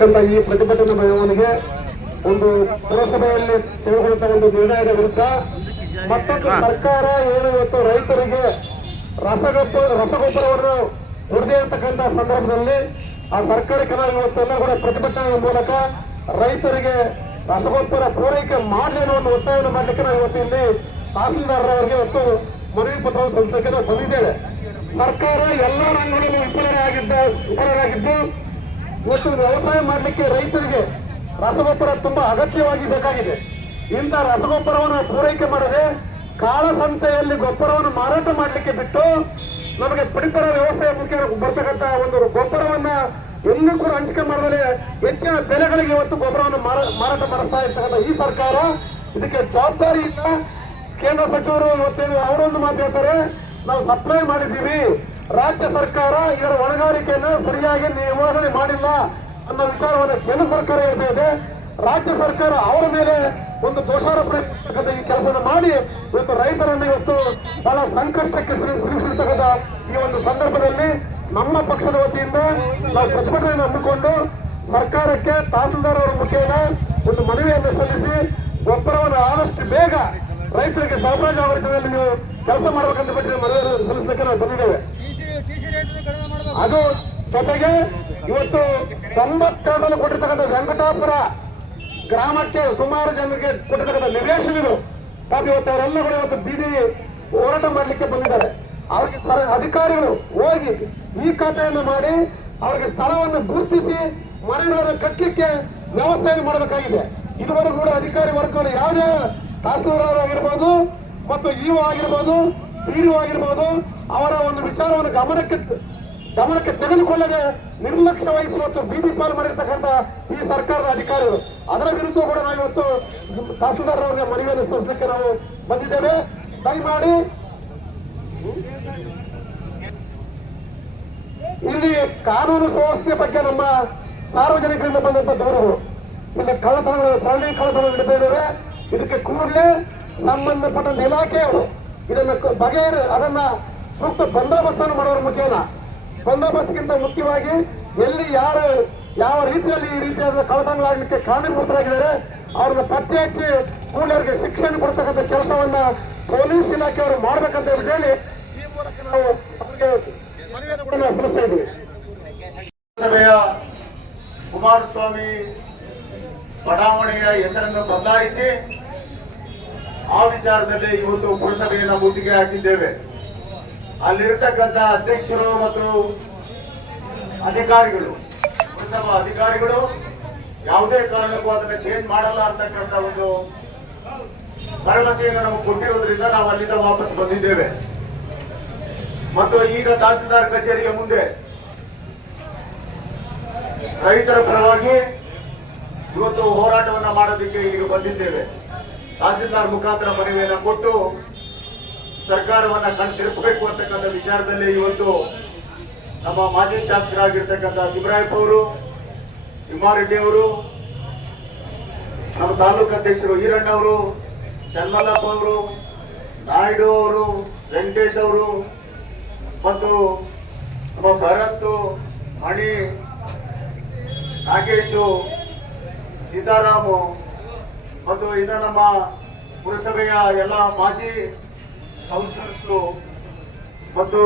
ಮಾಡ್ತಕ್ಕಂಥ ಈ ಪ್ರತಿಭಟನಾ ಮೆರವಣಿಗೆ ಒಂದು ಪುರಸಭೆಯಲ್ಲಿ ತೆಗೆದುಕೊಂಡ ಒಂದು ನಿರ್ಣಯದ ವಿರುದ್ಧ ಮತ್ತೊಂದು ಸರ್ಕಾರ ಏನು ಇವತ್ತು ರೈತರಿಗೆ ರಸಗೊಬ್ಬರವನ್ನು ಕೊಡದೇ ಇರತಕ್ಕಂಥ ಸಂದರ್ಭದಲ್ಲಿ ಆ ಸರ್ಕಾರಕ್ಕೆ ನಾವು ಇವತ್ತೆಲ್ಲ ಕೂಡ ಪ್ರತಿಭಟನೆ ಮೂಲಕ ರೈತರಿಗೆ ರಸಗೊಬ್ಬರ ಪೂರೈಕೆ ಮಾಡಲಿ ಅನ್ನೋ ಒಂದು ಒತ್ತಾಯವನ್ನು ಮಾಡಲಿಕ್ಕೆ ನಾವು ಇವತ್ತು ಇಲ್ಲಿ ತಹಸೀಲ್ದಾರರವರಿಗೆ ಇವತ್ತು ಮನವಿ ಪತ್ರವನ್ನು ಸಲ್ಲಿಸಲಿಕ್ಕೆ ನಾವು ಬಂದಿದ್ದೇವೆ. ಸರ್ಕಾರ ಎಲ್ಲ ರಂಗಗಳಲ್ಲಿ ವಿಫಲರಾಗಿದ್ದು ಇವತ್ತು ವ್ಯವಸಾಯ ಮಾಡಲಿಕ್ಕೆ ರೈತರಿಗೆ ರಸಗೊಬ್ಬರ ತುಂಬಾ ಅಗತ್ಯವಾಗಿ ಬೇಕಾಗಿದೆ. ಇಂಥ ರಸಗೊಬ್ಬರವನ್ನು ಪೂರೈಕೆ ಮಾಡದೆ ಕಾಳಸಂತೆಯಲ್ಲಿ ಗೊಬ್ಬರವನ್ನು ಮಾರಾಟ ಮಾಡಲಿಕ್ಕೆ ಬಿಟ್ಟು ನಮಗೆ ಪಡಿತರ ವ್ಯವಸ್ಥೆಯ ಮುಖ್ಯ ಬರ್ತಕ್ಕಂಥ ಒಂದು ಗೊಬ್ಬರವನ್ನ ಎಲ್ಲೂ ಕೂಡ ಹಂಚಿಕೆ ಮಾಡದೆ ಹೆಚ್ಚಿನ ಬೆಲೆಗಳಿಗೆ ಇವತ್ತು ಗೊಬ್ಬರವನ್ನು ಮಾರಾಟ ಮಾಡಿಸ್ತಾ ಇರ್ತಕ್ಕಂಥ ಈ ಸರ್ಕಾರ ಇದಕ್ಕೆ ಜವಾಬ್ದಾರಿ ಇಲ್ಲ. ಕೇಂದ್ರ ಸಚಿವರು ಇವತ್ತೇನು ಅವರೊಂದು ಮಾತು ಹೇಳ್ತಾರೆ, ನಾವು ಸಪ್ಲೈ ಮಾಡಿದ್ದೀವಿ, ರಾಜ್ಯ ಸರ್ಕಾರ ಇದರ ಹೊಣೆಗಾರಿಕೆಯನ್ನು ಸರಿಯಾಗಿ ನಿರ್ವಹಣೆ ಮಾಡಿಲ್ಲ ಅನ್ನೋ ವಿಚಾರವನ್ನು ಕೇಂದ್ರ ಸರ್ಕಾರ ಹೇಳ್ತಾ ಇದೆ. ರಾಜ್ಯ ಸರ್ಕಾರ ಅವರ ಮೇಲೆ ಒಂದು ದೋಷಾರೋಪಣೆ ಈ ಕೆಲಸವನ್ನು ಮಾಡಿ ಇವತ್ತು ರೈತರನ್ನು ಇವತ್ತು ಬಹಳ ಸಂಕಷ್ಟಕ್ಕೆ ಸಿಲುಕಿಸಿರ್ತಕ್ಕಂಥ ಈ ಒಂದು ಸಂದರ್ಭದಲ್ಲಿ ನಮ್ಮ ಪಕ್ಷದ ವತಿಯಿಂದ ನಾವು ಪ್ರತಿಭಟನೆಯನ್ನು ಹಮ್ಮಿಕೊಂಡು ಸರ್ಕಾರಕ್ಕೆ ತಹಸೀಲ್ದಾರ್ ಅವರ ಮುಖೇನ ಒಂದು ಮನವಿಯನ್ನು ಸಲ್ಲಿಸಿ ಗೊಬ್ಬರವನ್ನು ಆದಷ್ಟು ಬೇಗ ರೈತರಿಗೆ ಸರಬರಾಜು ಆಗುವ ನಿಟ್ಟಿನಲ್ಲಿ ನೀವು ಕೆಲಸ ಮಾಡಬೇಕಂತ ಬಿಟ್ಟು ಮನವಿಯನ್ನು ಸಲ್ಲಿಸಲಿಕ್ಕೆ ನಾವು ಬಂದಿದ್ದೇವೆ. ಅದು ಜೊತೆಗೆ ಇವತ್ತು 92ರಲ್ಲಿ ಕೊಟ್ಟಿರ್ತಕ್ಕಂಥ ವೆಂಕಟಾಪುರ ಗ್ರಾಮಕ್ಕೆ ಸುಮಾರು ಜನರಿಗೆ ಕೊಟ್ಟಿರ್ತಕ್ಕಂಥ ನಿವೇಶನಗಳು ಪಾಪ ಇವತ್ತು ಅವರೆಲ್ಲ ಕೂಡ ಇವತ್ತು ಬೀದಿ ಹೋರಾಟ ಮಾಡಲಿಕ್ಕೆ ಬಂದಿದ್ದಾರೆ. ಅವರಿಗೆ ಅಧಿಕಾರಿಗಳು ಹೋಗಿ ಈ ಖಾತೆಯನ್ನು ಮಾಡಿ ಅವರಿಗೆ ಸ್ಥಳವನ್ನು ಗುರುತಿಸಿ ಮನೆಗಳನ್ನು ಕಟ್ಟಲಿಕ್ಕೆ ವ್ಯವಸ್ಥೆಯನ್ನು ಮಾಡಬೇಕಾಗಿದೆ. ಇದುವರೆಗೂ ಕೂಡ ಅಧಿಕಾರಿ ವರ್ಗಗಳು ಯಾವುದೇ ತಹಸೀಲ್ದಾರ್ ಆಗಿರ್ಬೋದು ಮತ್ತು ಇಒ ಆಗಿರ್ಬೋದು ಪಿಡಿಒ ಆಗಿರ್ಬೋದು ಅವರ ಒಂದು ವಿಚಾರವನ್ನು ಗಮನಕ್ಕೆ ತೆಗೆದುಕೊಳ್ಳದೆ ನಿರ್ಲಕ್ಷ್ಯ ವಹಿಸಿ ಮತ್ತು ಬೀದಿ ಪಾಲು ಮಾಡಿರ್ತಕ್ಕಂಥ ಈ ಸರ್ಕಾರದ ಅಧಿಕಾರಿಗಳು, ಅದರ ವಿರುದ್ಧ ಕೂಡ ನಾವು ಇವತ್ತು ತಹಸೀಲ್ದಾರ್ ಅವರಿಗೆ ಮನವಿಯನ್ನು ಸಲ್ಲಿಸಲಿಕ್ಕೆ ನಾವು ಬಂದಿದ್ದೇವೆ. ದಯಮಾಡಿ ಇಲ್ಲಿ ಕಾನೂನು ಸುವ್ಯವಸ್ಥೆ ಬಗ್ಗೆ ನಮ್ಮ ಸಾರ್ವಜನಿಕರಿಂದ ಬಂದಂತ ದೂರಗಳು, ಇಲ್ಲಿ ಕಳ್ಳತನಗಳು ಸರಣಿ ಕಳ್ಳತನ ನಡೀತಾ ಇದ್ದೇವೆ. ಇದಕ್ಕೆ ಕೂಡಲೇ ಸಂಬಂಧಪಟ್ಟಂತ ಇಲಾಖೆಯವರು ಇದನ್ನು ಅದನ್ನ ಸೂಕ್ತ ಬಂದೋಬಸ್ತನ್ನು ಮಾಡೋದ್ರ ಮುಖೇನ, ಬಂದೋಬಸ್ತ್ಗಿಂತ ಮುಖ್ಯವಾಗಿ ಎಲ್ಲಿ ಯಾವ ರೀತಿಯಲ್ಲಿ ಈ ರೀತಿಯಾದ ಕಳ್ಳತನಗಳಾಗಲಿಕ್ಕೆ ಕಾರಣೀಭೂತರಾಗಿದ್ದಾರೆ ಅವ್ರನ್ನ ಪತ್ತೆ ಹಚ್ಚಿ ಕೂಡಲೇ ಅವರಿಗೆ ಶಿಕ್ಷೆಯನ್ನು ಕೊಡ್ತಕ್ಕಂಥ ಕೆಲಸವನ್ನ ಪೊಲೀಸ್ ಇಲಾಖೆಯವರು ಮಾಡ್ಬೇಕಂತ ಹೇಳಿ ಈ ಮೂಲಕ ನಾವು ಅವರಿಗೆ ಮನವಿಯನ್ನು ಕೂಡ ನಾವು ಸಲ್ಲಿಸ್ತಾ ಇದ್ದೀವಿ. ಸಭೆಯ ಕುಮಾರಸ್ವಾಮಿ ಬಡಾವಣೆಯ ಹೆಸರನ್ನು ಬದಲಾಯಿಸಿ ಆ ವಿಚಾರದಲ್ಲಿ ಇವತ್ತು ಪುರಸಭೆಯನ್ನು ಮುತ್ತಿಗೆ ಹಾಕಿದ್ದೇವೆ. ಅಲ್ಲಿರ್ತಕ್ಕಂಥ ಅಧ್ಯಕ್ಷರು ಮತ್ತು ಅಧಿಕಾರಿಗಳು, ಪುರಸಭಾ ಅಧಿಕಾರಿಗಳು ಯಾವುದೇ ಕಾರಣಕ್ಕೂ ಅದನ್ನು ಚೇಂಜ್ ಮಾಡಲ್ಲ ಅಂತಕ್ಕಂಥ ಒಂದು ಭರವಸೆಯನ್ನು ನಾವು ಕೊಟ್ಟಿರೋದ್ರಿಂದ ನಾವು ಅಲ್ಲಿಂದ ವಾಪಸ್ ಬಂದಿದ್ದೇವೆ. ಮತ್ತು ಈಗ ತಹಸೀಲ್ದಾರ್ ಕಚೇರಿಗೆ ಮುಂದೆ ರೈತರ ಪರವಾಗಿ ಇವತ್ತು ಹೋರಾಟವನ್ನ ಮಾಡೋದಕ್ಕೆ ಈಗ ಬಂದಿದ್ದೇವೆ. ತಹಸೀಲ್ದಾರ್ ಮುಖಾಂತರ ಮನವಿಯನ್ನು ಕೊಟ್ಟು ಸರ್ಕಾರವನ್ನ ಕಣ್ತಿರಿಸಬೇಕು ಅಂತಕ್ಕಂಥ ವಿಚಾರದಲ್ಲಿ ಇವತ್ತು ನಮ್ಮ ಮಾಜಿ ಶಾಸಕರಾಗಿರ್ತಕ್ಕಂಥ ಇಬ್ರಾಹಿಂ ಅವರು, ತಿಮ್ಮಾರೆಡ್ಡಿ ಅವರು, ನಮ್ಮ ತಾಲೂಕು ಅಧ್ಯಕ್ಷರು ಈರಣ್ಣ ಅವರು, ಚನ್ನಮಲ್ಲಪ್ಪ ಅವರು, ನಾಯ್ಡು ಅವರು, ವೆಂಕಟೇಶ್ ಅವರು ಮತ್ತು ನಮ್ಮ ಭರತ್, ಮಣಿ, ನಾಗೇಶು, ಸೀತಾರಾಮು ಮತ್ತು ಇನ್ನು ನಮ್ಮ ಪುರಸಭೆಯ ಎಲ್ಲ ಮಾಜಿ ಕೌನ್ಸಿಲರ್ಸು ಮತ್ತು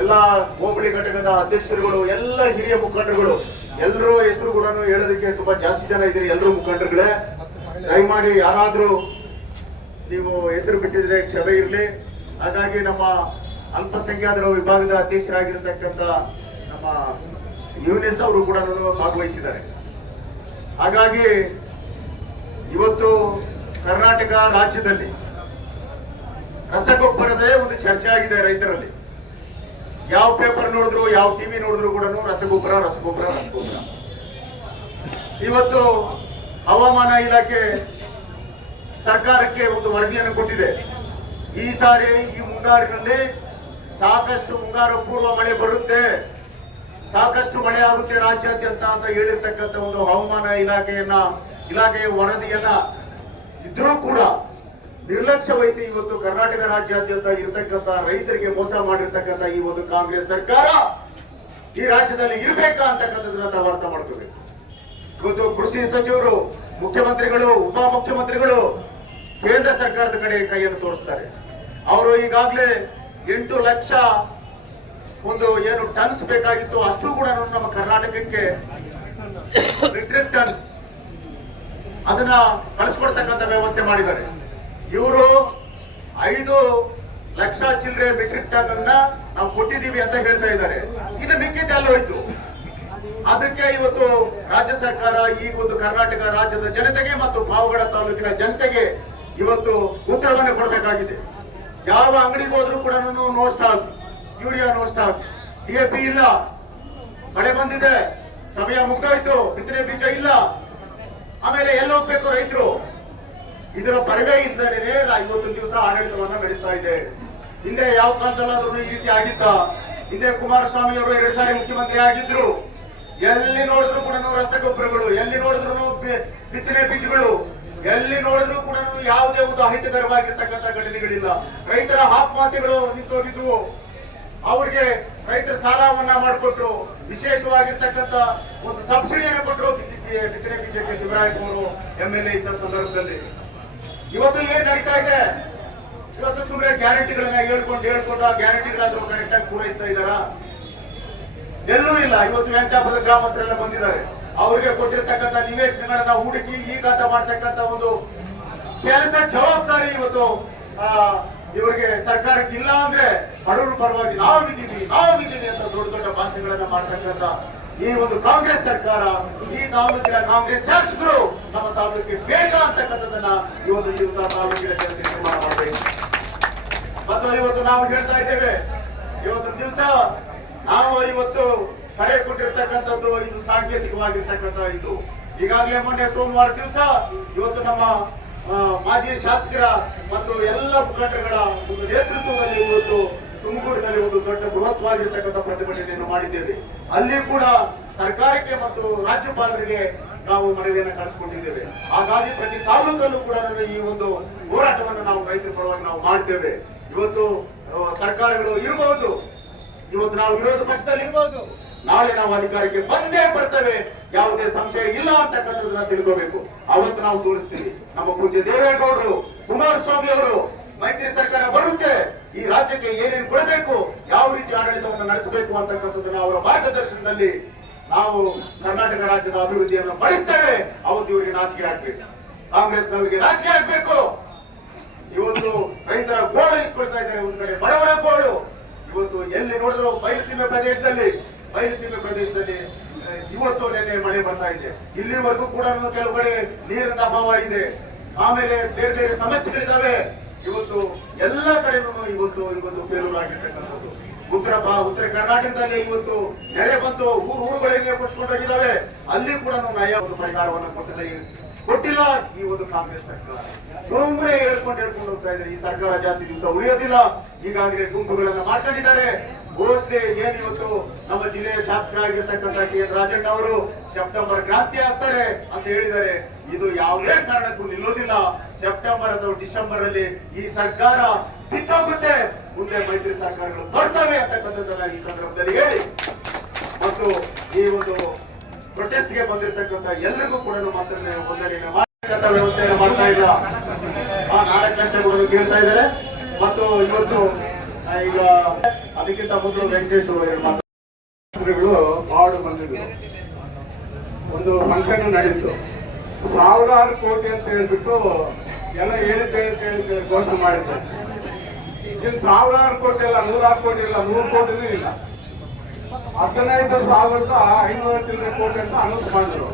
ಎಲ್ಲ ಹೋಬಳಿ ಘಟಕದ ಅಧ್ಯಕ್ಷರುಗಳು, ಎಲ್ಲ ಹಿರಿಯ ಮುಖಂಡರುಗಳು, ಎಲ್ಲರೂ ಹೆಸರು ಕೂಡ ಹೇಳೋದಕ್ಕೆ ತುಂಬಾ ಜಾಸ್ತಿ ಜನ ಇದ್ದೀರಿ. ಎಲ್ಲರೂ ಮುಖಂಡರುಗಳೇ, ದಯಮಾಡಿ ಯಾರಾದ್ರೂ ನೀವು ಹೆಸರು ಬಿಟ್ಟಿದ್ರೆ ಕ್ಷಮೆ ಇರಲಿ. ಹಾಗಾಗಿ ನಮ್ಮ ಅಲ್ಪಸಂಖ್ಯಾತರ ವಿಭಾಗದ ಅಧ್ಯಕ್ಷರಾಗಿರ್ತಕ್ಕಂಥ ನಮ್ಮ ಯೂನಿಸ್ ಅವರು ಕೂಡ ಭಾಗವಹಿಸಿದ್ದಾರೆ. ಹಾಗಾಗಿ ಇವತ್ತು ಕರ್ನಾಟಕ ರಾಜ್ಯದಲ್ಲಿ ರಸಗೊಬ್ಬರದೇ ಒಂದು ಚರ್ಚೆ ಆಗಿದೆ ರೈತರಲ್ಲಿ. ಯಾವ ಪೇಪರ್ ನೋಡಿದ್ರು, ಯಾವ ಟಿವಿ ನೋಡಿದ್ರು ಕೂಡ ರಸಗೊಬ್ಬರ ರಸಗೊಬ್ಬರ ರಸಗೊಬ್ಬರ. ಇವತ್ತು ಹವಾಮಾನ ಇಲಾಖೆ ಸರ್ಕಾರಕ್ಕೆ ಒಂದು ವರದಿಯನ್ನು ಕೊಟ್ಟಿದೆ. ಈ ಸಾರಿ ಈ ಮುಂಗಾರಿನಲ್ಲಿ ಸಾಕಷ್ಟು ಮುಂಗಾರು ಪೂರ್ವ ಮಳೆ ಬರುತ್ತೆ, ಸಾಕಷ್ಟು ಮಳೆ ಆಗುತ್ತೆ ರಾಜ್ಯಾದ್ಯಂತ ಅಂತ ಹೇಳಿರ್ತಕ್ಕಂಥ ಒಂದು ಹವಾಮಾನ ಇಲಾಖೆಯ ವರದಿಯನ್ನ ಇದ್ರೂ ಕೂಡ ನಿರ್ಲಕ್ಷ್ಯ ವಹಿಸಿ ಇವತ್ತು ಕರ್ನಾಟಕ ರಾಜ್ಯಾದ್ಯಂತ ಇರತಕ್ಕಂಥ ರೈತರಿಗೆ ಮೋಸ ಮಾಡಿರ್ತಕ್ಕಂಥ ಈ ಒಂದು ಕಾಂಗ್ರೆಸ್ ಸರ್ಕಾರ ಈ ರಾಜ್ಯದಲ್ಲಿ ಇರಬೇಕಾ ಅಂತಕ್ಕಂಥದ್ದನ್ನ ನಾವು ಅರ್ಥ ಮಾಡ್ಕೋಬೇಕು. ಇವತ್ತು ಕೃಷಿ ಸಚಿವರು, ಮುಖ್ಯಮಂತ್ರಿಗಳು, ಉಪಮುಖ್ಯಮಂತ್ರಿಗಳು ಕೇಂದ್ರ ಸರ್ಕಾರದ ಕಡೆ ಕೈಯನ್ನು ತೋರಿಸ್ತಾರೆ. ಅವರು ಈಗಾಗಲೇ 8 ಲಕ್ಷ ಒಂದು ಏನು ಟನ್ಸ್ ಬೇಕಾಗಿತ್ತು ಅಷ್ಟು ಕೂಡ ನಮ್ಮ ಕರ್ನಾಟಕಕ್ಕೆ ಮೆಟ್ರಿಕ್ ಟನ್ಸ್ ಅದನ್ನ ಕಳಿಸ್ಕೊಡ್ತಕ್ಕಂಥ ವ್ಯವಸ್ಥೆ ಮಾಡಿದ್ದಾರೆ. ಇವರು 5 ಲಕ್ಷ ಚಿಲ್ಲರೆ ಮೆಟ್ರಿಕ್ ಟನ್ ಅನ್ನ ನಾವು ಕೊಟ್ಟಿದ್ದೀವಿ ಅಂತ ಹೇಳ್ತಾ ಇದ್ದಾರೆ. ಇನ್ನು ಮಿಕ್ಕಿದ್ದೆಲ್ಲ ಹೋಯ್ತು. ಅದಕ್ಕೆ ಇವತ್ತು ರಾಜ್ಯ ಸರ್ಕಾರ ಈ ಒಂದು ಕರ್ನಾಟಕ ರಾಜ್ಯದ ಜನತೆಗೆ ಮತ್ತು ಪಾವಗಡ ತಾಲೂಕಿನ ಜನತೆಗೆ ಇವತ್ತು ಉತ್ತರವನ್ನು ಕೊಡಬೇಕಾಗಿದೆ. ಯಾವ ಅಂಗಡಿಗೆ ಹೋದ್ರೂ ಕೂಡ no stock, urea no stock, DAP ಇಲ್ಲ, ಮಳೆ ಬಂದಿದೆ, ಸಮಯ ಮುಗ್ದೋಯ್ತು, ಬಿತ್ತನೆ ಬೀಜ ಇಲ್ಲ, ಆಮೇಲೆ ಎಲ್ಲಿ ಹೋಗ್ಬೇಕು ರೈತರು? ಇದರ ಪರಿವೇ ಇಲ್ಲದೇ ಇವತ್ತೊಂದು ದಿವಸ ಆಡಳಿತವನ್ನ ನಡೆಸ್ತಾ ಇದೆ. ಹಿಂದೆ ಯಾವ ಕಾಲದಲ್ಲಾದ್ರೂ ಈ ರೀತಿ ಆಗಿತ್ತ? ಹಿಂದೆ ಕುಮಾರಸ್ವಾಮಿ ಅವರು 2 ಸಾರಿ ಮುಖ್ಯಮಂತ್ರಿ ಆಗಿದ್ರು. ಎಲ್ಲಿ ನೋಡಿದ್ರು ಕೂಡ ರಸಗೊಬ್ಬರಗಳು, ಎಲ್ಲಿ ನೋಡಿದ್ರು ಬಿತ್ತನೆ ಬೀಜಗಳು, ಎಲ್ಲಿ ನೋಡಿದ್ರು ಕೂಡ ಯಾವುದೇ ಒಂದು ಅಹಿತಕರವಾಗಿರ್ತಕ್ಕಂಥ ಘಟನೆಗಳಿಲ್ಲ. ರೈತರ ಆತ್ಮಹತ್ಯೆಗಳು ನಿಂತೋಗಿದ್ವು. ಅವ್ರಿಗೆ ರೈತರ ಸಾಲ ಮನ್ನಾ ಮಾಡಿಕೊಟ್ರು, ವಿಶೇಷವಾಗಿರ್ತಕ್ಕಂಥ ಒಂದು ಸಬ್ಸಿಡಿಯನ್ನು ಕೊಟ್ಟರು ಬಿತ್ತನೆ ಬೀಜಕ್ಕೆ. ಶಿವರಾಯಪ್ಪ ಅವರು MLA ಇದ್ದ ಸಂದರ್ಭದಲ್ಲಿ ಇವತ್ತು ಏನ್ ನಡೀತಾ ಇದೆ? ಇವತ್ತು ಸುಮ್ಮನೆ ಗ್ಯಾರಂಟಿಗಳನ್ನ ಹೇಳ್ಕೊಂಡು ಆ ಗ್ಯಾರಂಟಿಗಳಾದ್ರೂ ಕರೆಕ್ಟ್ ಆಗಿ ಪೂರೈಸ್ತಾ ಇದ್ದಾರಾ? ಎಲ್ಲೂ ಇಲ್ಲ. ಇವತ್ತು ವೆಂಕಟಾಪುರದ ಗ್ರಾಮಸ್ಥರೆಲ್ಲ ಬಂದಿದ್ದಾರೆ. ಅವ್ರಿಗೆ ಕೊಟ್ಟಿರ್ತಕ್ಕಂಥ ನಿವೇಶನಗಳನ್ನ ಹುಡುಕಿ ಈ ಖಾತೆ ಮಾಡ್ತಕ್ಕಂಥ ಒಂದು ಕೆಲಸ ಜವಾಬ್ದಾರಿ ಇವತ್ತು ಇವರಿಗೆ ಸರ್ಕಾರಕ್ಕೆ ಇಲ್ಲ. ಅಂದ್ರೆ ಬಡವರ ಪರವಾಗಿ ನಾವಿದ್ದೀವಿ ಅಂತ ದೊಡ್ಡ ದೊಡ್ಡ ಭಾಷಣಗಳನ್ನ ಮಾಡ್ತಕ್ಕಂಥ ಈ ಒಂದು ಕಾಂಗ್ರೆಸ್ ಸರ್ಕಾರ, ಈ ತಾಲೂಕಿನ ಕಾಂಗ್ರೆಸ್ ಶಾಸಕರು ನಮ್ಮ ತಾಲೂಕಿಗೆ ಬೇಕಾ ಅಂತಕ್ಕಂಥದ್ದನ್ನ ಇವತ್ತು ದಿವಸ ತಾಲೂಕಿನ ಜನತೆ ನಿರ್ಮಾಣ ಮಾಡಬೇಕು. ಮತ್ತು ಇವತ್ತು ನಾವು ಹೇಳ್ತಾ ಇದ್ದೇವೆ, ಇವತ್ತು ದಿವಸ ನಾವು ಇವತ್ತು ಕರೆ ಕೊಟ್ಟಿರ್ತಕ್ಕಂಥದ್ದು ಇದು ಸಾಂಕೇತಿಕವಾಗಿರ್ತಕ್ಕಂಥ ಇದು. ಈಗಾಗಲೇ ಮೊನ್ನೆ ಸೋಮವಾರ ದಿವಸ ಇವತ್ತು ನಮ್ಮ ಮಾಜಿ ಶಾಸಕರ ಮತ್ತು ಎಲ್ಲ ಮುಖಂಡರುಗಳ ಒಂದು ನೇತೃತ್ವದಲ್ಲಿ ಇವತ್ತು ತುಮಕೂರಿನಲ್ಲಿ ಒಂದು ದೊಡ್ಡ ಬೃಹತ್ವಾಗಿರ್ತಕ್ಕಂಥ ಪ್ರತಿಭಟನೆಯನ್ನು ಮಾಡಿದ್ದೇವೆ. ಅಲ್ಲಿ ಕೂಡ ಸರ್ಕಾರಕ್ಕೆ ಮತ್ತು ರಾಜ್ಯಪಾಲರಿಗೆ ನಾವು ಮನವಿಯನ್ನು ಕಳಿಸಿಕೊಂಡಿದ್ದೇವೆ. ಹಾಗಾಗಿ ಪ್ರತಿ ತಾಲೂಕಲ್ಲೂ ಕೂಡ ಈ ಒಂದು ಹೋರಾಟವನ್ನು ನಾವು ರೈತರ ಪರವಾಗಿ ನಾವು ಮಾಡ್ತೇವೆ. ಇವತ್ತು ಸರ್ಕಾರಗಳು ಇರಬಹುದು, ಇವತ್ತು ನಾವು ವಿರೋಧ ಪಕ್ಷದಲ್ಲಿ ಇರಬಹುದು, ನಾಳೆ ನಾವು ಅಧಿಕಾರಕ್ಕೆ ಬಂದೇ ಬರ್ತೇವೆ, ಯಾವುದೇ ಸಂಶಯ ಇಲ್ಲ ಅಂತಕ್ಕಂಥದ್ದನ್ನ ತಿಳ್ಕೋಬೇಕು. ಅವತ್ತು ನಾವು ತೋರಿಸ್ತೀವಿ. ನಮ್ಮ ಪೂಜ್ಯ ದೇವೇಗೌಡರು, ಕುಮಾರಸ್ವಾಮಿ ಅವರು ಮೈತ್ರಿ ಸರ್ಕಾರ ಬರುತ್ತೆ, ಈ ರಾಜ್ಯಕ್ಕೆ ಏನೇನು ಕೊಡಬೇಕು, ಯಾವ ರೀತಿ ಆಡಳಿತವನ್ನು ನಡೆಸಬೇಕು ಅಂತಕ್ಕಂಥದ್ದನ್ನ ಅವರ ಮಾರ್ಗದರ್ಶನದಲ್ಲಿ ನಾವು ಕರ್ನಾಟಕ ರಾಜ್ಯದ ಅಭಿವೃದ್ಧಿಯನ್ನು ಪಡಿಸ್ತೇವೆ. ಅವತ್ತು ಇವರಿಗೆ ನಾಚಿಕೆ ಆಗ್ಬೇಕು, ಕಾಂಗ್ರೆಸ್ನವರಿಗೆ ನಾಚಿಕೆ ಆಗ್ಬೇಕು. ಇವತ್ತು ರೈತರ ಗೋಳು ಇಸ್ಕೊಳ್ತಾ ಇದ್ದಾರೆ, ಒಂದ್ ಕಡೆ ಬಡವರ ಗೋಳು. ಇವತ್ತು ಎಲ್ಲಿ ನೋಡಿದ್ರು ಬಯಲುಸೀಮೆ ಪ್ರದೇಶದಲ್ಲಿ ಇವತ್ತು ನೆನ್ನೆ ಮಳೆ ಬರ್ತಾ ಇದೆ. ಇಲ್ಲಿವರೆಗೂ ಕೂಡ ಕೆಲವು ಕಡೆ ನೀರಿನ ಅಭಾವ ಇದೆ, ಆಮೇಲೆ ಬೇರೆ ಬೇರೆ ಸಮಸ್ಯೆಗಳಿದ್ದಾವೆ. ಇವತ್ತು ಎಲ್ಲ ಕಡೆನೂ ಇವತ್ತು ಫೇಲ್ಯೂರ್ ಆಗಿರ್ತಕ್ಕಂಥದ್ದು. ಉತ್ತರ ಕರ್ನಾಟಕದಲ್ಲಿ ಇವತ್ತು ನೆರೆ ಬಂದು ಊರುಗಳಿಗೆ ಕೊಚ್ಕೊಂಡು ಹೋಗಿದ್ದಾವೆ. ಅಲ್ಲಿ ಕೂಡ ನ್ಯಾಯ ಒಂದು ಪರಿಹಾರವನ್ನು ಕೊಟ್ಟಿಲ್ಲ ಈ ಒಂದು ಕಾಂಗ್ರೆಸ್ ಸರ್ಕಾರ. ಸುಮ್ಮನೆ ಹೇಳ್ಕೊಂಡು ಹೋಗ್ತಾ ಇದ್ದಾರೆ. ಈ ಸರ್ಕಾರ ಜಾಸ್ತಿ ದಿವಸ ಉಳಿಯೋದಿಲ್ಲ. ಈಗಾಗಲೇ ಗುಂಪುಗಳನ್ನ ಮಾಡ್ಕೊಂಡಿದ್ದಾರೆ. ಘೋಷಣೆ ಏನ್ ಇವತ್ತು ನಮ್ಮ ಜಿಲ್ಲೆಯ ಶಾಸಕರಾಗಿರ್ತಕ್ಕಂಥ TN ರಾಜಣ್ಣ ಅವರು ಸೆಪ್ಟೆಂಬರ್ ಕ್ರಾಂತಿ ಆಗ್ತಾರೆ ಅಂತ ಹೇಳಿದ್ದಾರೆ. ಇದು ಯಾವುದೇ ಕಾರಣಕ್ಕೂ ನಿಲ್ಲೋದಿಲ್ಲ. ಸೆಪ್ಟೆಂಬರ್ ಅಥವಾ ಡಿಸೆಂಬರ್ ಅಲ್ಲಿ ಈ ಸರ್ಕಾರ ಬಿತ್ತೋಗುತ್ತೆ, ಮುಂದೆ ಮೈತ್ರಿ ಸರ್ಕಾರಗಳು ಬರ್ತವೆ ಅಂತಕ್ಕಂಥದ್ದನ್ನ ಈ ಸಂದರ್ಭದಲ್ಲಿ ಹೇಳಿ, ಮತ್ತು ಈ ಒಂದು ಪ್ರೊಟೆಸ್ಟ್ಗೆ ಬಂದಿರತಕ್ಕಂಥ ಎಲ್ಲರಿಗೂ ಕೂಡ ಮಾತ್ರ ಒಂದನೇ ಮಾಡತಕ್ಕಂಥ ವ್ಯವಸ್ಥೆಯನ್ನು ಮಾಡ್ತಾ ಇಲ್ಲ. 4 ಲಕ್ಷಗಳನ್ನು ಕೇಳ್ತಾ ಇದ್ದಾರೆ. ಮತ್ತು ಇವತ್ತು ಈಗ ಅದಕ್ಕಿಂತ ಮೊದಲು ವೆಂಕಟೇಶ್ ಬಾಡು ಬಂದಿದ್ರು, ಒಂದು ಫಂಕ್ಷನ್ ನಡೆಯಿತು. 1000 ಕೋಟಿ ಅಂತ ಹೇಳ್ಬಿಟ್ಟು ಎಲ್ಲ ಹೇಳಿದ್ದು ಘೋಷಣೆ ಮಾಡಿದ್ದಾರೆ. ಇಲ್ಲಿ 1000 ಕೋಟಿ ಇಲ್ಲ, 100 ಕೋಟಿ ಇಲ್ಲ, 100 ಕೋಟಿನೂ ಇಲ್ಲ. 15,500 ಚಿಲ್ಲರೆ ಕೋಟಿ ಅಂತ ಅನೌನ್ಸ್ ಮಾಡಿದ್ರು.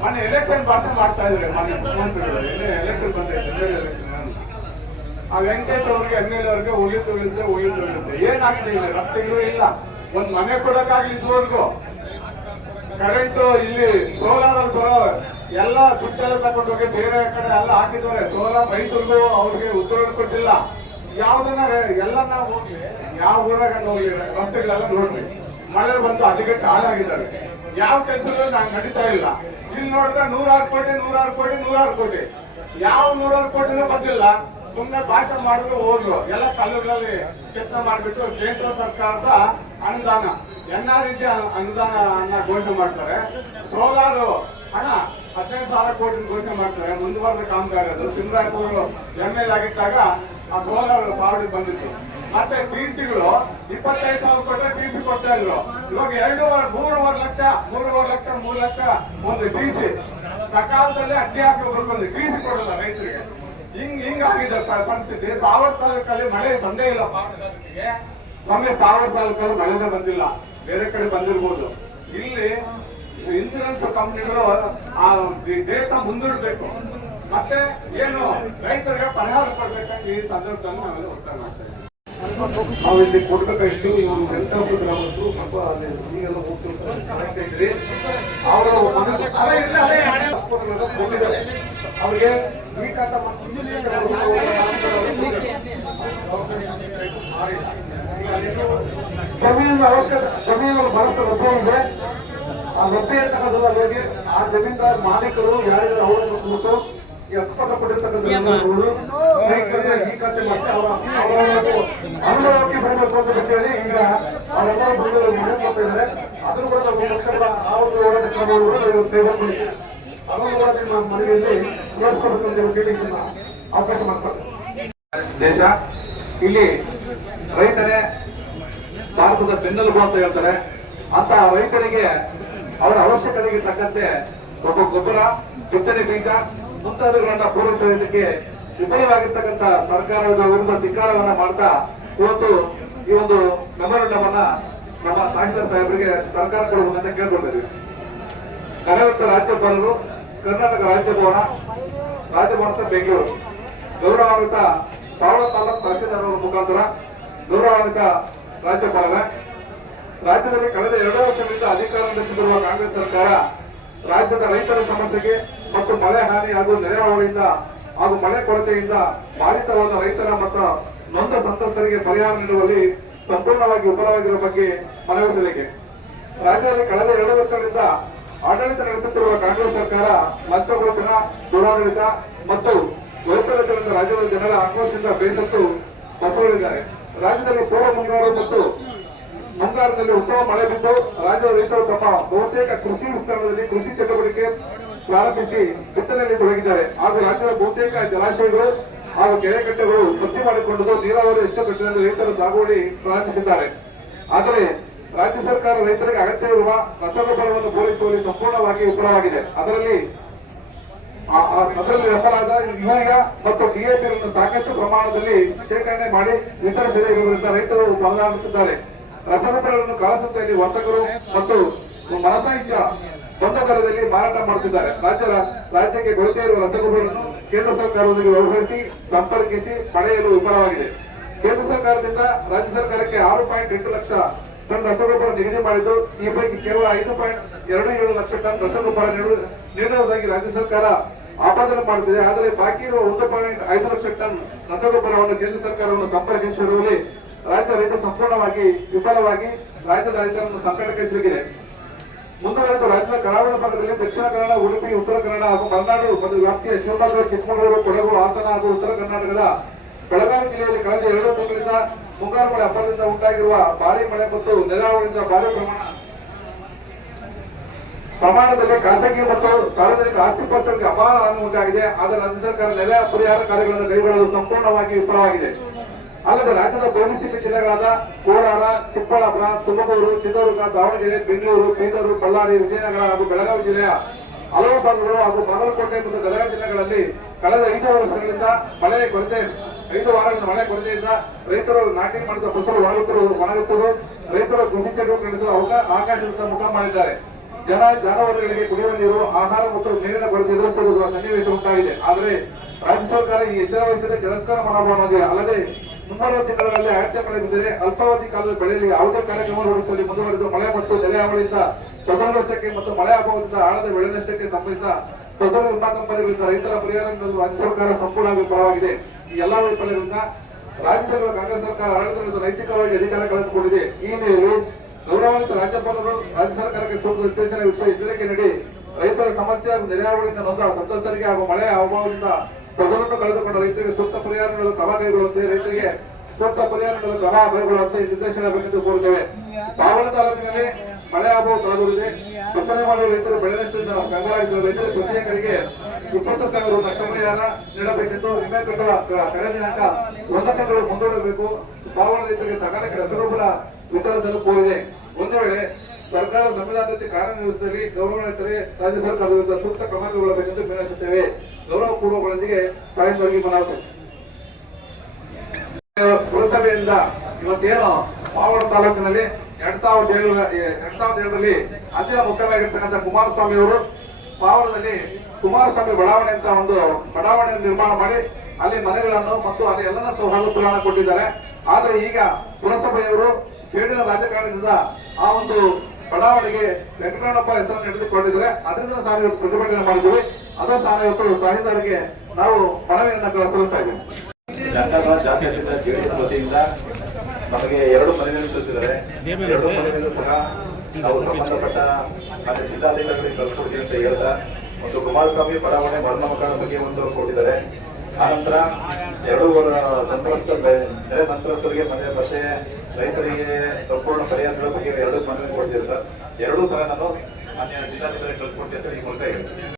ಮೊನ್ನೆ ಎಲೆಕ್ಷನ್ ಭಾಷಣ ಮಾಡ್ತಾ ಇದ್ರೆ ಮೊನ್ನೆ ಮುಖ್ಯಮಂತ್ರಿಗಳು ಎಲೆಕ್ಷನ್ ಬಂದೈತೆ. ಆ ವೆಂಕಟೇಶ್ ಅವ್ರಿಗೆ MLA ಅವ್ರಿಗೆ ಉಳಿದು ಏನಾಗ್ಲಿಲ್ಲ, ರಸ್ತೆಗಳು ಇಲ್ಲ, ಒಂದ್ ಮನೆ ಕೊಡಕ್ಕಾಗ್ಲಿ ಇದುವರೆಗೂ. ಕರೆಂಟು ಇಲ್ಲಿ ಸೋಲಾರ್ ಅಲ್ಲಿ ಬರೋ ಎಲ್ಲ ದುಡ್ಡೆಲ್ಲ ತಗೊಂಡು ಹೋಗಿ ಬೇರೆ ಕಡೆ ಎಲ್ಲ ಹಾಕಿದ್ದಾರೆ. ಸೋಲಾರ್ ರೈತರಿಗೂ ಅವ್ರಿಗೆ ಉದ್ಯೋಗ ಕೊಟ್ಟಿಲ್ಲ. ಯಾವ್ದನ್ನ ಎಲ್ಲ ನಾವು ಹೋಗ್ಲಿ, ಯಾವ ಊರಾಗ ಹೋಗ್ಲಿ, ರಸ್ತೆಗಳೆಲ್ಲ ನೋಡ್ರಿ, ಮಳೆ ಬಂದು ಹದಗೆಟ್ಟು ಹಾಳಾಗಿದ್ದಾರೆ. ಯಾವ ಕೆಲಸಗಳು ನಾನು ನಡೀತಾ ಇಲ್ಲ. ಇಲ್ಲಿ ನೋಡಿದ್ರೆ 106 ಕೋಟಿ ಯಾವ 106 ಕೋಟಿನೂ ಬಂದಿಲ್ಲ. ಸುಮ್ಮನೆ ಭಾಷಣ ಮಾಡಿದ್ರು ಹೋದ್ರು. ಎಲ್ಲ ಕಲ್ಲುಗಳಲ್ಲಿ ಕೆತ್ತನೆ ಮಾಡಿಬಿಟ್ಟು ಕೇಂದ್ರ ಸರ್ಕಾರದ ಅನುದಾನ NREG ಅನುದಾನ ಘೋಷಣೆ ಮಾಡ್ತಾರೆ. ಸೋಲಾರ್ ಹಣ 15,000 ಕೋಟಿ ಘೋಷಣೆ ಮಾಡ್ತಾರೆ. ಮುಂದುವರೆದ ಕಾಮಗಾರಿ ಅದು. ಸಿಂಧರಾಪುರ ML ಆಗಿದ್ದಾಗ ಆ ಸೋಲಾರ್ ಪಾವತಿ ಬಂದಿತ್ತು. ಮತ್ತೆ ಟಿಸಿಗಳು 25,000 ಕೊಟ್ಟರೆ ಟಿಸಿ ಕೊಡ್ತಾ ಇದ್ರು. ಇವಾಗ 3.5 ಲಕ್ಷ 3 ಲಕ್ಷ ಒಂದು ಟಿಸಿ ಸಕಾಲದಲ್ಲಿ ಅಡ್ಡಿ ಹಾಕಿ ಬರ್ಕೊಂಡು ಟಿಸಿ ಕೊಡಲ್ಲ ರೈತರಿಗೆ. ಹಿಂಗಾಗಿದೆ ಪರಿಸ್ಥಿತಿ. ಪಾವರ್ ತಾಲೂಕಲ್ಲಿ ಮಳೆ ಬಂದೇ ಇಲ್ಲ. ಪಾವರ್ ತಾಲೂಕಲ್ಲಿ ಮಳೆನೇ ಬಂದಿಲ್ಲ. ಬೇರೆ ಕಡೆ ಬಂದಿರ್ಬೋದು. ಇಲ್ಲಿ ಇನ್ಸೂರೆನ್ಸ್ ಕಂಪ್ನಿಗಳು ಆ ಡೇಟಾ ಮುಂದೂಡಬೇಕು. ಮತ್ತೆ ಏನು ರೈತರಿಗೆ ಪರಿಹಾರ ಕೊಡ್ಬೇಕಂತ ಈ ಸಂದರ್ಭದಲ್ಲಿ ನಾವೆಲ್ಲ ಒತ್ತಾಯ ಮಾಡ್ತಾ ಇದ್ದೀವಿ. ನಾವು ಇಲ್ಲಿ ಕೊಡ್ಬೇಕಾಯ್ತು. ಇವರು ಜನತಾಪುರ ಗ್ರಾಮಸ್ಥರು ಸ್ವಲ್ಪ ಈಗೆಲ್ಲ ಹೋಗ್ತಿರ್ತಾರೆ. ಅವರು ಅವ್ರಿಗೆ ಈ ಖಾತೆ ಜಮೀನಿನ ಅವಶ್ಯಕತೆ, ಜಮೀನು ಬಹಳಷ್ಟು ಲಭ್ಯ ಇದೆ. ಆ ಲಭ್ಯ ಇರ್ತಕ್ಕಂಥದ್ದು ಆ ಜಮೀನ್ದಾರ ಮಾಲೀಕರು ಯಾರಿಗಾರು ಅವರನ್ನು ಕೂತು ಈ ಅಕ್ಕಪಕ್ಕ ಪಟ್ಟಿರ್ತಕ್ಕಂಥ ಈ ಖಾತೆ ಮಾಡಿ ಅವರ ಅನುಭವಕ್ಕೆ ಬರಬೇಕು ಅಂತ ಹೇಳಿ ಈಗ ಅವರೆಲ್ಲ ಬಂದು ಮನೆ ಮಾಡ್ತಾ ಇದ್ದಾರೆ. ಅದನ್ನು ಕೂಡ ನಾವು ಪಕ್ಷದ ಆ ಒಂದು ಹೋರಾಟ ಕ್ರಮವನ್ನು ತೆಗೆದುಕೊಂಡಿದ್ದೀವಿ. ಅದನ್ನು ಕೂಡ ನಿಮ್ಮ ಮನೆಯಲ್ಲಿ ತೋರಿಸ್ಕೊಬೇಕು ಅಂತ ಹೇಳಿ ಅವಕಾಶ ಮಾಡ್ತಾರೆ. ದೇಶ ಇಲ್ಲಿ ರೈತರೇ ಭಾರತದ ಬೆನ್ನೆಲುಬು ಅಂತ ಹೇಳ್ತಾರೆ. ಅಂತ ರೈತರಿಗೆ ಅವರ ಅವಶ್ಯಕತೆಗೆ ತಕ್ಕಂತೆ ಒಬ್ಬ ಗೊಬ್ಬರ, ಬಿತ್ತನೆ ಬೀಜ ಮುಂತಾದವುಗಳನ್ನ ಪೂರೈಸೋದಕ್ಕೆ ವಿಫಲವಾಗಿರ್ತಕ್ಕಂಥ ಸರ್ಕಾರದ ವಿರುದ್ಧ ಧಿಕ್ಕಾರವನ್ನ ಮಾಡ್ತಾ ಇವತ್ತು ಈ ಒಂದು ಮೆಮೊರಂಡಮ್ ಅನ್ನ ನಮ್ಮ ತಹಶೀಲ್ದಾರ್ ಸಾಹೇಬರಿಗೆ ಸರ್ಕಾರ ಕೊಡುವುದಂತ ಕೇಳ್ಕೊಂಡಿದ್ದೀವಿ. ಕರ್ನಾಟಕ ರಾಜ್ಯಪಾಲರು, ಕರ್ನಾಟಕ ರಾಜಭವನ ಬೆಂಗಳೂರು ಗೌರವಾನ್ವಿತ ಸಾವಳ ತಾಲೂಕು ತಹಶೀಲ್ದಾರ್ ಮುಖಾಂತರ ಗೌರವಾನ್ವಿತ ರಾಜ್ಯಪಾಲರ ರಾಜ್ಯದಲ್ಲಿ ಕಳೆದ 2 ವರ್ಷಗಳಿಂದ ಅಧಿಕಾರ ನಡೆಸುತ್ತಿರುವ ಕಾಂಗ್ರೆಸ್ ಸರ್ಕಾರ ರಾಜ್ಯದ ರೈತರ ಸಮಸ್ಯೆಗೆ ಮತ್ತು ಮಳೆ ಹಾನಿ ಹಾಗೂ ನೆರೆಹಾವಳಿಯಿಂದ ಹಾಗೂ ಮಳೆ ಕೊರತೆಯಿಂದ ಬಾಧಿತವಾದ ರೈತರ ಮತ್ತು ನೊಂದ ಸಂತ್ರಸ್ತರಿಗೆ ಪರಿಹಾರ ನೀಡುವಲ್ಲಿ ಸಂಪೂರ್ಣವಾಗಿ ವಿಫಲವಾಗಿರುವ ಬಗ್ಗೆ ಮನವೊಲಿಸಲಿಕ್ಕೆ ರಾಜ್ಯದಲ್ಲಿ ಕಳೆದ 2 ವರ್ಷಗಳಿಂದ ಆಡಳಿತ ನಡೆಸುತ್ತಿರುವ ಕಾಂಗ್ರೆಸ್ ಸರ್ಕಾರ ಲಂಚಗೊಳಿತನ, ದುರಾಡಳಿತ ಮತ್ತು ವೈಫಲ್ಯಗಳಿಂದ ರಾಜ್ಯದ ಜನರ ಆಕ್ರೋಶದಿಂದ ಬೇಸತ್ತು ಬಸವಳಿದ್ದಾರೆ. ರಾಜ್ಯದಲ್ಲಿ ಪೂರ್ವ ಮುಂಗಾರು ಮತ್ತು ಮುಂಗಾರಿನಲ್ಲಿ ಉತ್ತಮ ಮಳೆ ಬಿದ್ದು ರಾಜ್ಯದ ರೈತರು ತಮ್ಮ ಬಹುತೇಕ ಕೃಷಿ ವಿಸ್ತರಣೆಯಲ್ಲಿ ಕೃಷಿ ಚಟುವಟಿಕೆ ಪ್ರಾರಂಭಿಸಿ ಬಿತ್ತನೆಯಲ್ಲಿ ತೊಡಗಿದ್ದಾರೆ. ಹಾಗೂ ರಾಜ್ಯದ ಬಹುತೇಕ ಜಲಾಶಯಗಳು ಹಾಗೂ ಕೆರೆಕಟ್ಟೆಗಳು ಭರ್ತಿ ಮಾಡಿಕೊಂಡು ನೀರಾವರಿ ಹೆಚ್ಚುಕಟ್ಟಿನಲ್ಲಿ ರೈತರು ಸಾಗುವಳಿ ಪ್ರಾರಂಭಿಸಿದ್ದಾರೆ. ಆದರೆ ರಾಜ್ಯ ಸರ್ಕಾರ ರೈತರಿಗೆ ಅಗತ್ಯ ಇರುವ ರಸಗೊಬ್ಬರವನ್ನು ಪೂರೈಸುವಲ್ಲಿ ಸಂಪೂರ್ಣವಾಗಿ ವಿಫಲವಾಗಿದೆ. ಅದರಲ್ಲಿ ವಿಫಲಾದ ಯೂರಿಯಾ ಮತ್ತು DAP ಸಾಕಷ್ಟು ಪ್ರಮಾಣದಲ್ಲಿ ಶೇಖರಣೆ ಮಾಡಿ ವಿತರಿಸದೇ ಇರುವುದರಿಂದ ರೈತರು ಪರದಾಡುತ್ತಿದ್ದಾರೆ. ರಸಗೊಬ್ಬರಗಳನ್ನು ಕಾಳಸಂತೆಯಲ್ಲಿ ವರ್ತಕರು ಮತ್ತು ಮನಸಾಯಿಕ ಬಂದ ದರದಲ್ಲಿ ಮಾರಾಟ ಮಾಡುತ್ತಿದ್ದಾರೆ. ರಾಜ್ಯಕ್ಕೆ ಕೊರತೆ ಇರುವ ರಸಗೊಬ್ಬರವನ್ನು ಕೇಂದ್ರ ಸರ್ಕಾರದೊಂದಿಗೆ ವ್ಯವಹರಿಸಿ ಸಂಪರ್ಕಿಸಿ ಪಡೆಯಲು ವಿಫಲವಾಗಿದೆ. ಕೇಂದ್ರ ಸರ್ಕಾರದಿಂದ ರಾಜ್ಯ ಸರ್ಕಾರಕ್ಕೆ 6.8 ಲಕ್ಷ ಟನ್ ರಸಗೊಬ್ಬರ ನಿಗದಿ ಮಾಡಿದ್ದು, ಈ ಪೈಕಿ ಕೇವಲ 5.27 ಲಕ್ಷ ಟನ್ ರಸಗೊಬ್ಬರ ನೀಡುವುದಾಗಿ ರಾಜ್ಯ ಸರ್ಕಾರ ಆಪಾದನೆ ಮಾಡುತ್ತಿದೆ. ಆದರೆ ಬಾಕಿ ಇರುವ 1.5 ಲಕ್ಷ ಟನ್ ರಸಗೊಬ್ಬರವನ್ನು ಕೇಂದ್ರ ಸರ್ಕಾರವನ್ನು ಸಂಪರ್ಕಿಸಿರುವಲ್ಲಿ ರಾಜ್ಯ ರೈತ ಸಂಪೂರ್ಣವಾಗಿ ವಿಫಲವಾಗಿ ರಾಜ್ಯದ ರೈತರನ್ನು ಸಂಕಟಕ್ಕೆ ಸಿಲುಕಿದೆ. ಮುಂದುವರೆದು ರಾಜ್ಯದ ಕರಾವಳಿ ಭಾಗದಲ್ಲಿ ದಕ್ಷಿಣ ಕನ್ನಡ, ಉಡುಪಿ, ಉತ್ತರ ಕನ್ನಡ ಹಾಗೂ ಮಲೆನಾಡು ಮತ್ತು ವ್ಯಾಪ್ತಿಯ ಶಿವಮೊಗ್ಗ, ಚಿಕ್ಕಮಗಳೂರು, ಕೊಡಗು, ಹಾಸನ ಹಾಗೂ ಉತ್ತರ ಕರ್ನಾಟಕದ ಬೆಳಗಾವಿ ಜಿಲ್ಲೆಯಲ್ಲಿ ಕಳೆದ 2 ತಿಂಗಳಿಂದ ಮುಂಗಾರು ಮಳೆ ಅಬ್ಬರದಿಂದ ಉಂಟಾಗಿರುವ ಭಾರೀ ಮಳೆ ಮತ್ತು ನೆರೆಹಾವಳಿಯಿಂದ ಭಾರೀ ಪ್ರಮಾಣದಲ್ಲಿ ಖಾಸಗಿ ಮತ್ತು ಸಾರ್ವಜನಿಕ ಆಸ್ತಿ ಅಪಾರ ಹಾನಿ ಉಂಟಾಗಿದೆ. ಆದರೆ ರಾಜ್ಯ ಸರ್ಕಾರ ನೆರೆ ಪರಿಹಾರ ಕಾರ್ಯಗಳನ್ನು ಕೈಗೊಳ್ಳಲು ಸಂಪೂರ್ಣವಾಗಿ ವಿಫಲವಾಗಿದೆ. ಅಲ್ಲದೆ ರಾಜ್ಯದ ಬಹುನಿಸೀಮ ಜಿಲ್ಲೆಗಳಾದ ಕೋಲಾರ, ಚಿಕ್ಕಬಳ್ಳಾಪುರ, ತುಮಕೂರು, ಚಿತ್ರದುರ್ಗ, ದಾವಣಗೆರೆ, ಬೆಂಗಳೂರು, ಬೀದರ್, ಬಳ್ಳಾರಿ, ವಿಜಯನಗರ ಹಾಗೂ ಬೆಳಗಾವಿ ಜಿಲ್ಲೆಯ ಹಲವು ಭಾಗಗಳು ಹಾಗೂ ಬಾಗಲಕೋಟೆ ಮತ್ತು ಗದಗ ಜಿಲ್ಲೆಗಳಲ್ಲಿ ಕಳೆದ 5 ವರ್ಷಗಳಿಂದ ಮಳೆ ಕೊರತೆ 5 ವಾರಗಳಿಂದ ಮಳೆ ಕೊರತೆಯಿಂದ ರೈತರು ನಾಟಿ ಮಾಡಿದ ಫಸಲು ಒಣಗುತ್ತಿರುವುದು ರೈತರು ಕೃಷಿ ಚಟುವಟಿಕೆ ನಡೆಸಲು ಆಕಾಶದಿಂದ ಮುಖ ಮಾಡಿದ್ದಾರೆ. ಜಾನುವಾರುಗಳಿಗೆ ಕುಡಿಯುವ ನೀರು, ಆಹಾರ ಮತ್ತು ನೀರಿನ ಕೊರತೆ ಎದುರಿಸುತ್ತಿರುವ ಸನ್ನಿವೇಶ ಉಂಟಾಗಿದೆ. ಆದರೆ ರಾಜ್ಯ ಸರ್ಕಾರ ಈ ಎಚ್ಚರ ವಹಿಸದೆ ತಿರಸ್ಕಾರ ಮನೋಭಾವನೆ ಅಲ್ಲದೆ ಮುಂಬರುವ ತಿಂಗಳಲ್ಲಿ ಅಗತ್ಯ ಮಳೆ ಬಿದ್ದರೆ ಅಲ್ಪಾವಧಿ ಕಾಲದ ಬೆಳೆಯಲ್ಲಿ ಯಾವುದೇ ಕಾರ್ಯಕ್ರಮ ರೂಪಿಸುವಲ್ಲಿ ಮುಂದುವರೆದು ಮಳೆ ಮತ್ತು ನೆರೆಹಾವಳಿಯಿಂದ ತೊಂದರೆ ನಷ್ಟಕ್ಕೆ ಮತ್ತು ಮಳೆ ಅಭಾವದಿಂದ ಆಳದ ಬೆಳೆ ನಷ್ಟಕ್ಕೆ ಸಂಬಂಧಿಸಿದ ತೊಂದರೆ ವಿಮಾ ಕಂಪನಿಗಳಿಂದ ರೈತರ ಪರಿಹಾರ ನೀಡಲು ರಾಜ್ಯ ಸರ್ಕಾರ ಸಂಪೂರ್ಣ ವಿಫಲವಾಗಿದೆ. ಈ ಎಲ್ಲಾ ವೈಫಲ್ಯಗಳಿಂದ ರಾಜ್ಯದಲ್ಲಿರುವ ಕಾಂಗ್ರೆಸ್ ಸರ್ಕಾರ ಆಡಳಿತ ನೈತಿಕವಾಗಿ ಅಧಿಕಾರ ಕಳೆದುಕೊಂಡಿದೆ. ಈ ಹಿನ್ನೆಲೆಯಲ್ಲಿ ಗೌರವಾನ್ವಿತ ರಾಜ್ಯಪಾಲರು ರಾಜ್ಯ ಸರ್ಕಾರಕ್ಕೆ ಸೂಕ್ತ ನಿರ್ದೇಶನ ಎಚ್ಚರಿಕೆ ನೀಡಿ ರೈತರ ಸಮಸ್ಯೆ ಹಾಗೂ ನೆರೆಹಾವಳಿಯಿಂದ ನೊಂದ ಸಂತ್ರಸ್ತರಿಗೆ ಹಾಗೂ ಮಳೆ ಅಭಾವದಿಂದ ಫಸಲನ್ನು ಕಳೆದುಕೊಂಡ ರೈತರಿಗೆ ಸೂಕ್ತ ಪರಿಹಾರ ನೀಡಲು ಕ್ರಮ ಕೈಗೊಳ್ಳುವಂತೆ ರೈತರಿಗೆ ಸೂಕ್ತ ಪರಿಹಾರ ನೀಡಲು ಕ್ರಮ ಕೈಗೊಳ್ಳುವಂತೆ ನಿರ್ದೇಶನ ಬೇಕೆಂದು ಕೋರುತ್ತೇವೆ. ಪಾವಗಡ ತಾಲೂಕಿನಲ್ಲಿ ಮಳೆ ಅಭಾವ ತಲೆದೂರಿದೆ. ಬಿತ್ತನೆ ಮಾಡುವ ರೈತರು ಬೆಳೆ ನಷ್ಟದಿಂದ ಕಂಗಾಲಾಗಿರುವ ರೈತರು ಪ್ರತಿ ಎಕರೆಗೆ 20,000 ನಷ್ಟಪರಿಹಾರ ನೀಡಬೇಕೆಂದು ವಿಮೆ ಕಟ್ಟುವ ಕಡೆ ದಿನಾಂಕ 1 ತಿಂಗಳು ಮುಂದೂಡಬೇಕು. ಪಾವಗಡ ರೈತರಿಗೆ ಸಕಾಲಕ್ಕೆ ರಸಗೊಬ್ಬರ ವಿತರಿಸಲು ಕೋರಿದೆ. ಒಂದು ವೇಳೆ ಸರ್ಕಾರ ಸಂವಿಧಾನದಂತೆ ಕಾರ್ಯನಿರ್ವಹಿಸಿದಲ್ಲಿ ಗೌರವಾನ್ವಿತರೆ ರಾಜ್ಯ ಸರ್ಕಾರದ ವಿರುದ್ಧ ಸೂಕ್ತ ಕ್ರಮ ಕೈಗೊಳ್ಳಬೇಕೆಂದು ವಿನಂತಿಸುತ್ತೇವೆ. ಗೌರವಪೂರ್ವಕಗಳೊಂದಿಗೆ ಸಾಯಂಕಾಲ ಮನವಿ. ಪುರಸಭೆಯಿಂದ ಇವತ್ತೇನು ಪಾವಗಡ ತಾಲೂಕಿನಲ್ಲಿ 2007ರಲ್ಲಿ ಅಂದಿನ ಮುಖ್ಯಮಂತ್ರಿಯಾಗಿರ್ತಕ್ಕಂಥ ಕುಮಾರಸ್ವಾಮಿ ಅವರು ಪಾವಗಡದಲ್ಲಿ ಕುಮಾರಸ್ವಾಮಿ ಬಡಾವಣೆ ಅಂತ ಒಂದು ಬಡಾವಣೆ ನಿರ್ಮಾಣ ಮಾಡಿ ಅಲ್ಲಿ ಮನೆಗಳನ್ನು ಮತ್ತು ಅಲ್ಲಿ ಎಲ್ಲ ಸೌಲಭ್ಯಗಳನ್ನು ಕೊಟ್ಟಿದ್ದಾರೆ. ಆದ್ರೆ ಈಗ ಪುರಸಭೆಯವರು ಸೇಡಿನ ರಾಜಕಾರಣದಿಂದ ಆ ಒಂದು ಬಡಾವಣೆಗೆ ವೆಂಕಟರಮಣಪ್ಪ ಹೆಸರನ್ನು ಹಿಡಿದುಕೊಂಡಿದ್ದಾರೆ. ಅದರಿಂದ ನಾವು ಇವತ್ತು ಪ್ರತಿಭಟನೆ ಮಾಡಿದ್ದೀವಿ. ಅದರ ನಾನು ಇವತ್ತು ತಹಸೀಲ್ದಾರ್ಗೆ ನಾವು ಮನವಿಯನ್ನ ಸಲ್ಲಿಸ್ತಾ ಇದ್ದೀವಿ. ಜಾತ್ಯತೀತ ಜೆಡಿಎಸ್ ವತಿಯಿಂದ ನಮಗೆ 2 ಮನವಿಯನ್ನು ಸಲ್ಲಿಸಿದ್ದಾರೆ. 2 ಮನವಿಯನ್ನು ಸಹ ನಾವು ಸಂಬಂಧಪಟ್ಟ ಜಿಲ್ಲಾಧಿಕಾರಿಗಳಿಗೆ ಕಳಿಸ್ಕೊಡ್ತೀವಿ ಅಂತ ಹೇಳ್ತಾ, ಒಂದು ಕುಮಾರಸ್ವಾಮಿ ಬಡಾವಣೆ ಮರಣಮಕರಣ ಬಗ್ಗೆ ಒಂದು ಕೊಟ್ಟಿದ್ದಾರೆ. ಆನಂತರ 2 ನೆರೆ ಸಂತ್ರಸ್ತರಿಗೆ ಮತ್ತೆ ರೈತರಿಗೆ ಸಂಪೂರ್ಣ ಪರಿಹಾರಗಳ ಬಗ್ಗೆ 2 ಮನವಿ ಕೊಡ್ತೀವಿ ಸರ್. 2 ಸಹ ನಾನು ಮಾನ್ಯ ಜಿಲ್ಲಾಧಿಕಾರಿ ಕಳಿಸ್ಕೊಡ್ತೀನಿ ಅಂತ ಈ ಮೂಲಕ ಹೇಳ್ತೀನಿ.